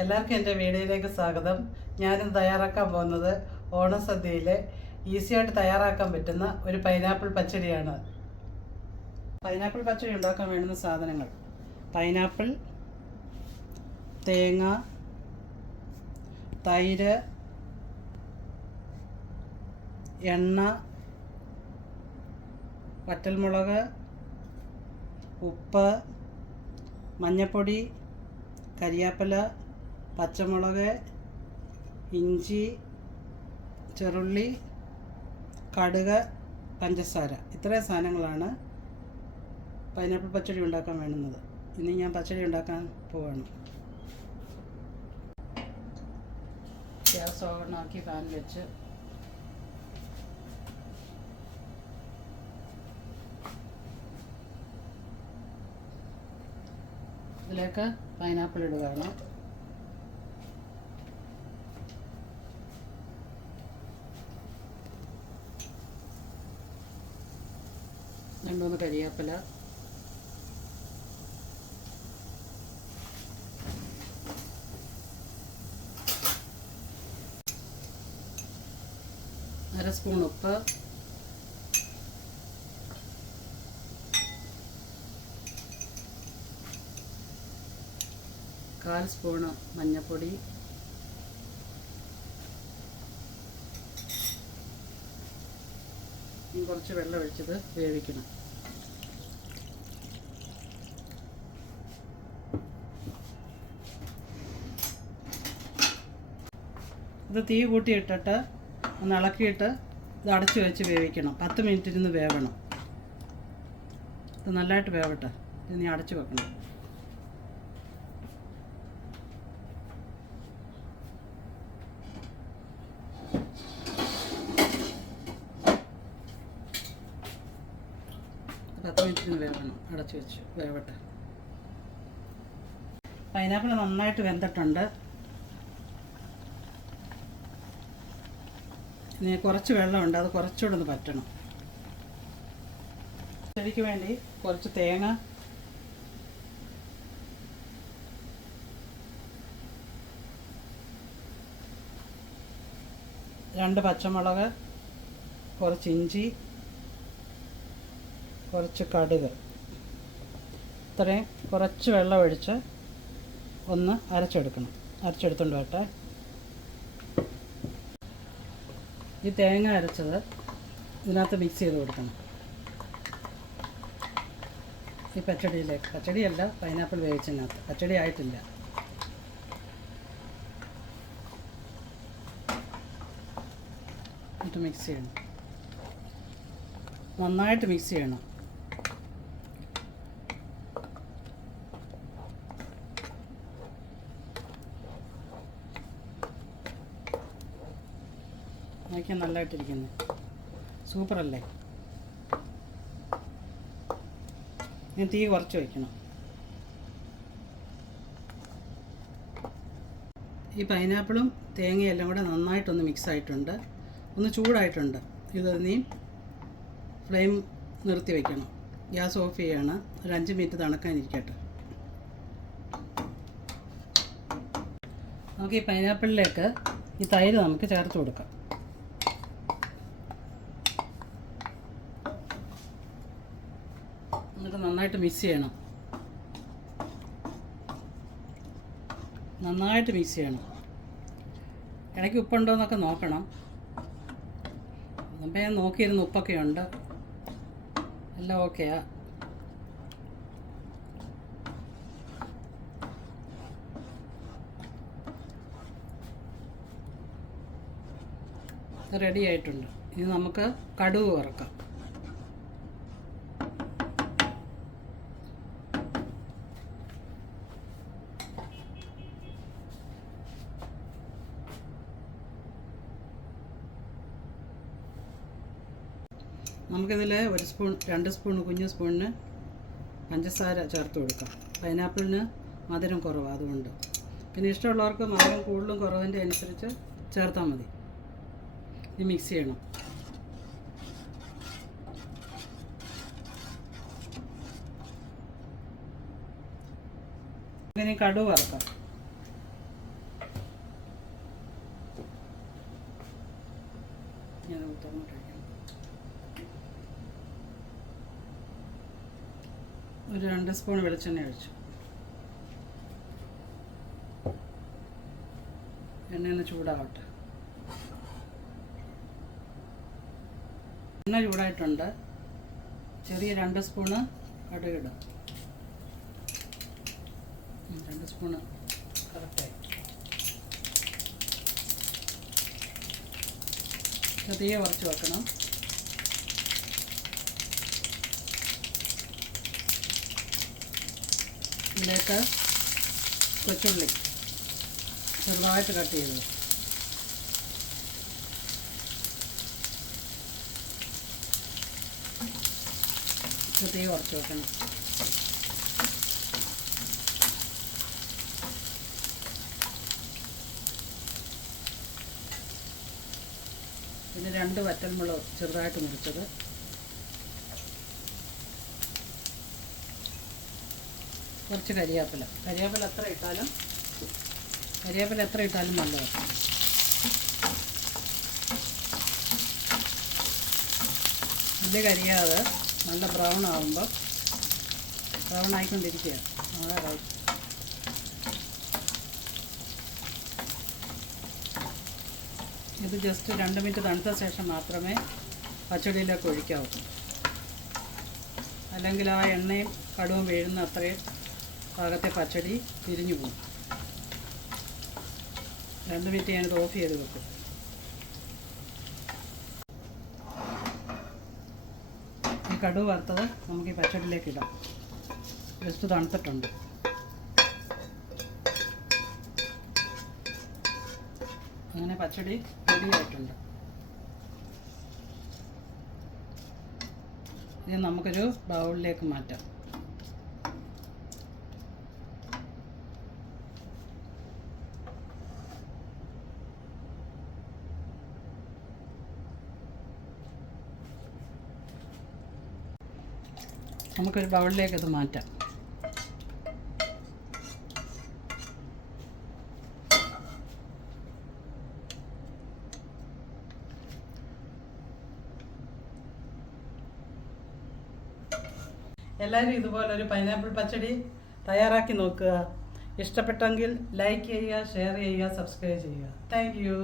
എല്ലാവർക്കും എൻ്റെ വീഡിയോയിലേക്ക് സ്വാഗതം. ഞാനിന്ന് തയ്യാറാക്കാൻ പോകുന്നത് ഓണസദ്യയിലെ ഈസിയായിട്ട് തയ്യാറാക്കാൻ പറ്റുന്ന ഒരു പൈനാപ്പിൾ പച്ചടിയാണ്. പൈനാപ്പിൾ പച്ചടി ഉണ്ടാക്കാൻ വേണ്ടുന്ന സാധനങ്ങൾ: പൈനാപ്പിൾ, തേങ്ങ, തൈര്, എണ്ണ, വറ്റൽമുളക്, ഉപ്പ്, മഞ്ഞൾപ്പൊടി, കരിയാപ്പില, പച്ചമുളക്, ഇഞ്ചി, ചെറുള്ളി, കടുക്, പഞ്ചസാര. ഇത്രയും സാധനങ്ങളാണ് പൈനാപ്പിൾ പച്ചടി ഉണ്ടാക്കാൻ വേണ്ടുന്നത്. ഇനി ഞാൻ പച്ചടി ഉണ്ടാക്കാൻ പോവാണ്. ഗ്യാസ് ഓണാക്കി പാൻ വെച്ച് ഇതിലേക്ക് പൈനാപ്പിൾ ഇടുകയാണ്. രണ്ടുമൂന്ന് കരിയാപ്പില, അര സ്പൂൺ ഉപ്പ്, കാൽ സ്പൂണ് മഞ്ഞൾപ്പൊടി, കുറച്ച് വെള്ളം ഒഴിച്ചത് വേവിക്കണം. ഇത് തീ കൂട്ടിയിട്ടിട്ട് ഒന്ന് ഇളക്കിയിട്ട് ഇത് അടച്ചു വെച്ച് വേവിക്കണം. 10 മിനിറ്റ് ഇരുന്ന് വേവണം. ഇത് നല്ലതായിട്ട് വേവട്ടെ. ഇത് നീ അടച്ചു വെക്കണം. മിനിറ്റിന് വേവണം. അടച്ചു വെച്ച് വേവട്ടെ. പൈനാപ്പിൾ നന്നായിട്ട് വെന്തിട്ടുണ്ട്. ഇനി കുറച്ച് വെള്ളമുണ്ട്, അത് കുറച്ചുകൂടെ ഒന്ന് പറ്റണം. ചെടിക്ക് വേണ്ടി കുറച്ച് തേങ്ങ, രണ്ട് പച്ചമുളക്, കുറച്ച് ഇഞ്ചി, കുറച്ച് കടുക്, ഇത്രയും കുറച്ച് വെള്ളം ഒഴിച്ച് ഒന്ന് അരച്ചെടുത്തുകൊണ്ട് വരട്ടെ. ഈ തേങ്ങ അരച്ചത് ഇതിനകത്ത് മിക്സ് ചെയ്ത് കൊടുക്കണം. ഈ പച്ചടിയിലേക്ക്, പച്ചടിയല്ല പൈനാപ്പിൾ വേവിച്ചതിനകത്ത്, പച്ചടി ആയിട്ടില്ല. എന്നിട്ട് മിക്സ് ചെയ്യണം. നന്നായിട്ട് മിക്സ് ചെയ്യണം. നോക്കിയാൽ നല്ലതായിട്ടിരിക്കുന്നു. സൂപ്പറല്ലേ? ഞാൻ തീ കുറച്ച് വയ്ക്കണം. ഈ പൈനാപ്പിളും തേങ്ങയെല്ലാം കൂടെ നന്നായിട്ടൊന്ന് മിക്സ് ആയിട്ടുണ്ട്. ഒന്ന് ചൂടായിട്ടുണ്ട്. ഇത് നീ ഫ്ലെയിം നിർത്തി വയ്ക്കണം. ഗ്യാസ് ഓഫ് ചെയ്യാണ്. ഒരു 5 മിനിറ്റ് തണുക്കാനിരിക്കട്ടെ. നമുക്ക് ഈ പൈനാപ്പിളിലേക്ക് ഈ തൈര് നമുക്ക് ചേർത്ത് കൊടുക്കാം. എന്നിട്ട് നന്നായിട്ട് മിക്സ് ചെയ്യണം. നന്നായിട്ട് മിക്സ് ചെയ്യണം. ഇടയ്ക്ക് ഉപ്പുണ്ടോ എന്നൊക്കെ നോക്കണം. അപ്പം ഞാൻ നോക്കിയിരുന്ന ഉപ്പൊക്കെ ഉണ്ട്. എല്ലാം ഓക്കെയാ. റെഡി ആയിട്ടുണ്ട്. ഇനി നമുക്ക് കടുക് വറുക്കാം. നമുക്കിതിൽ 1 സ്പൂൺ 2 സ്പൂൺ കുഞ്ഞു സ്പൂണിന് പഞ്ചസാര ചേർത്ത് കൊടുക്കാം. പൈനാപ്പിളിന് മധുരം കുറവാണ്, അതുകൊണ്ട്. പിന്നെ ഇഷ്ടമുള്ളവർക്ക് മധുരം കൂടുതലും കുറവിൻ്റെ അനുസരിച്ച് ചേർത്താൽ മതി. ഇത് മിക്സ് ചെയ്യണം. ഇനി കടുക് വറുക്കാം. ഒരു 2 സ്പൂൺ വെളിച്ചെണ്ണ ഒഴിച്ചു. എണ്ണ ചൂടാവട്ടെ. എണ്ണ ചൂടായിട്ടുണ്ട്. ചെറിയ 2 സ്പൂണ് കടുകിടാം. 2 സ്പൂണ് കറക്റ്റായി. തീയെ കുറച്ച് വെക്കണം. ഇതിലേക്ക് കൊച്ചുള്ളി ചെറുതായിട്ട് കട്ട് ചെയ്തത്, തീ കുറച്ച് വെക്കണം. പിന്നെ 2 വറ്റൽമുളക് ചെറുതായിട്ട് മുറിച്ചത്, കുറച്ച് കരിവേപ്പില എത്ര ഇട്ടാലും നല്ലതാണ്. വലിയ കരിയാതെ നല്ല ബ്രൗൺ ആകുമ്പോൾ ബ്രൗൺ ആയിക്കൊണ്ടിരിക്കുക. ഇത് ജസ്റ്റ് 2 മിനിറ്റ് തണുത്ത ശേഷം മാത്രമേ പച്ചടിയിലേക്ക് ഒഴിക്കാവൂ. അല്ലെങ്കിൽ ആ എണ്ണയും കടുവും വീഴുന്ന അത്രയും ഭാഗത്തെ പച്ചടി തിരിഞ്ഞു പോകും. 2 മിനിറ്റ് ഞാനിത് ഓഫ് ചെയ്ത് വെക്കും. ഈ കടുവ് വറുത്തത് നമുക്ക് ഈ പച്ചടിയിലേക്ക് ഇടാം. ജസ്റ്റ് തണുത്തിട്ടുണ്ട്. അങ്ങനെ പച്ചടി റെഡിയായിട്ടുണ്ട്. ഇത് നമുക്കൊരു ബൗളിലേക്ക് മാറ്റാം. നമുക്കൊരു ബൗളിലേക്ക് ഇത് മാറ്റാം. എല്ലാവരും ഇതുപോലൊരു പൈനാപ്പിൾ പച്ചടി തയ്യാറാക്കി നോക്കുക. ഇഷ്ടപ്പെട്ടെങ്കിൽ ലൈക്ക് ചെയ്യുക, ഷെയർ ചെയ്യുക, സബ്സ്ക്രൈബ് ചെയ്യുക. Thank you.